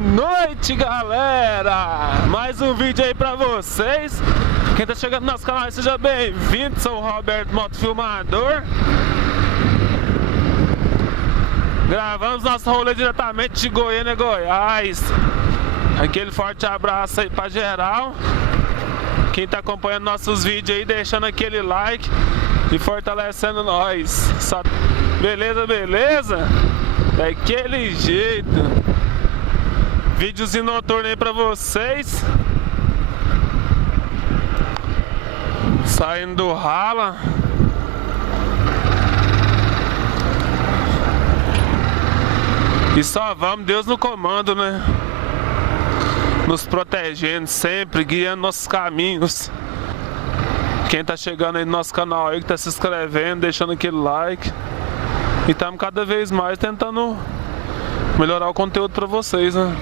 noite, galera! Mais um vídeo aí pra vocês. Quem tá chegando no nosso canal, seja bem-vindo. Sou o Roberto Motofilmador. Gravamos nosso rolê diretamente de Goiânia, Goiás. Aquele forte abraço aí pra geral. Quem tá acompanhando nossos vídeos aí, deixando aquele like e fortalecendo nós. Beleza, beleza? Daquele jeito. Videozinho noturno aí pra vocês. Saindo do rala. E só vamos, Deus no comando, né? Nos protegendo sempre, guiando nossos caminhos. Quem tá chegando aí no nosso canal aí, que tá se inscrevendo, deixando aquele like. E estamos cada vez mais tentando melhorar o conteúdo pra vocês, né?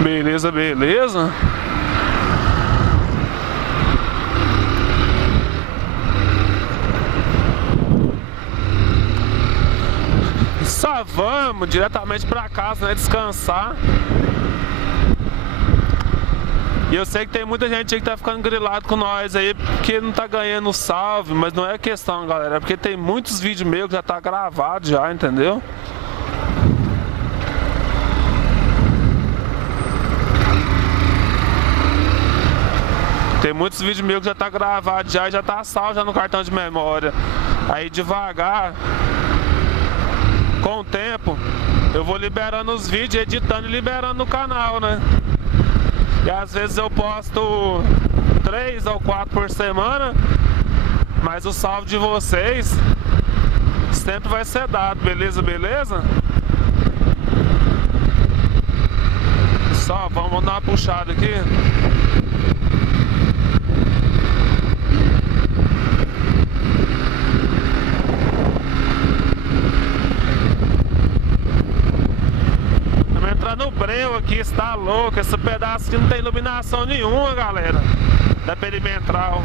Beleza, beleza? Só vamos diretamente pra casa, né? Descansar. E eu sei que tem muita gente aí que tá ficando grilado com nós aí porque não tá ganhando salve, mas não é questão, galera, é porque tem muitos vídeos meus que já tá gravado já, entendeu? Tem muitos vídeos meus que já tá gravado já tá salvo já no cartão de memória. Aí devagar, com o tempo, eu vou liberando os vídeos, editando e liberando no canal, né? E às vezes eu posto 3 ou 4 por semana, mas o salve de vocês sempre vai ser dado, beleza, beleza? Só vamos dar uma puxada aqui. No breu aqui, está louco. Esse pedaço aqui não tem iluminação nenhuma, galera, da perimetral.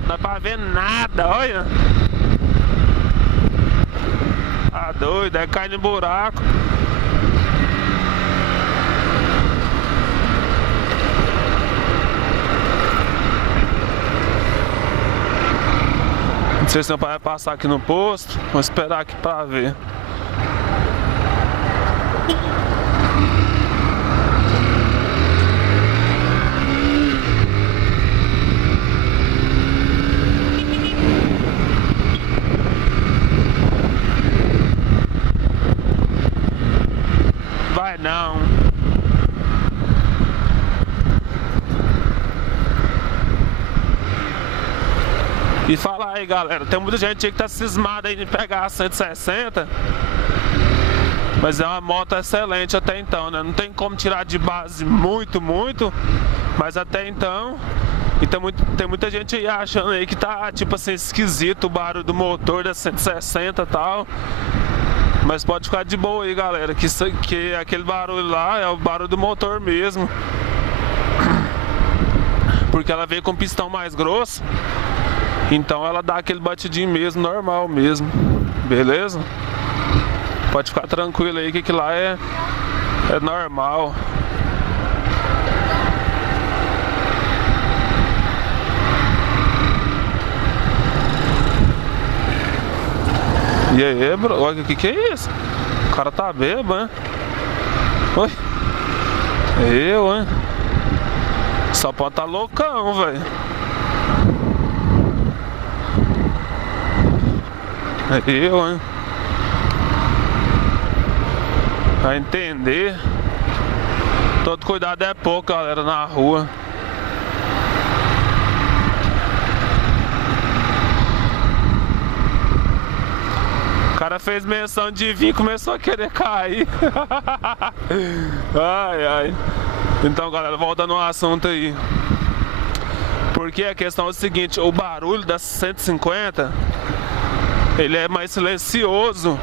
Não dá pra ver nada, olha. Tá doido, aí cai no buraco. Não sei se meu pai vai passar aqui no posto. Vou esperar aqui pra ver. Vai não. E fala aí, galera, tem muita gente aí que tá cismada aí de pegar a 160, mas é uma moto excelente até então, né? Não tem como tirar de base muito, mas até então. E tem muita gente aí achando aí que tá, tipo assim, esquisito o barulho do motor da 160 e tal. Mas pode ficar de boa aí, galera, que aquele barulho lá é o barulho do motor mesmo. Porque ela veio com pistão mais grosso, então ela dá aquele batidinho mesmo, normal mesmo. Beleza? Pode ficar tranquilo aí que aquilo lá é normal. E aí, bro? Olha, o que é isso? O cara tá bêbado, né? Oi? Eu, hein? Só pode tá loucão, velho. Eu, hein? Pra entender. Todo cuidado é pouco, galera, na rua. O cara fez menção de vir e começou a querer cair. Ai, ai. Então, galera, voltando ao assunto aí. Porque a questão é o seguinte, o barulho da 150, ele é mais silencioso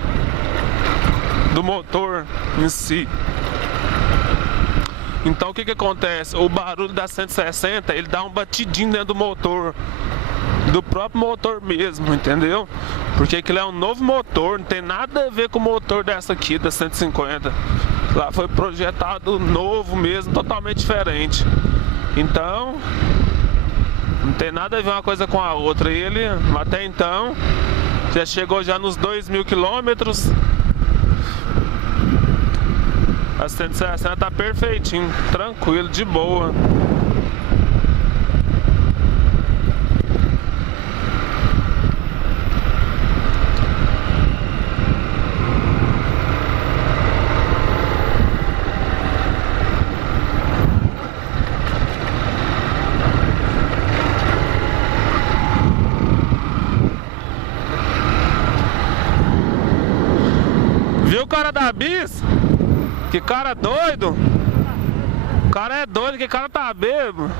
do motor em si. Então o que que acontece? O barulho da 160, ele dá um batidinho dentro do motor, do próprio motor mesmo, entendeu? Porque aquilo é um novo motor, não tem nada a ver com o motor dessa aqui, da 150. Lá foi projetado novo mesmo, totalmente diferente. Então, não tem nada a ver uma coisa com a outra. Ele, até então, já chegou já nos 2.000 quilômetros. A 160 tá perfeitinho, tranquilo, de boa. Viu o cara da Bis? Que cara doido! O cara é doido, que cara tá bêbado.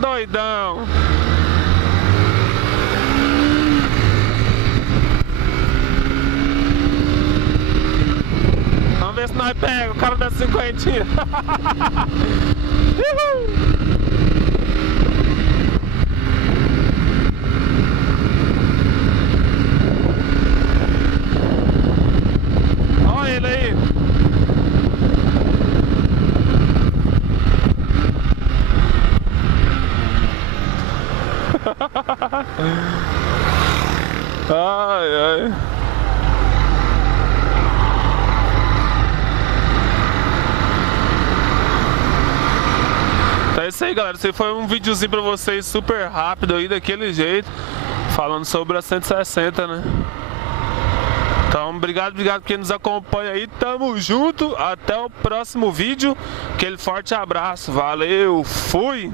Doidão. Vamos ver se nós pega o cara da 50. Olha ele aí. Ai, ai. Então é isso aí, galera. Esse foi um videozinho pra vocês super rápido aí, daquele jeito, falando sobre a 160, né? Então, obrigado por quem nos acompanha aí. Tamo junto. Até o próximo vídeo. Aquele forte abraço. Valeu. Fui.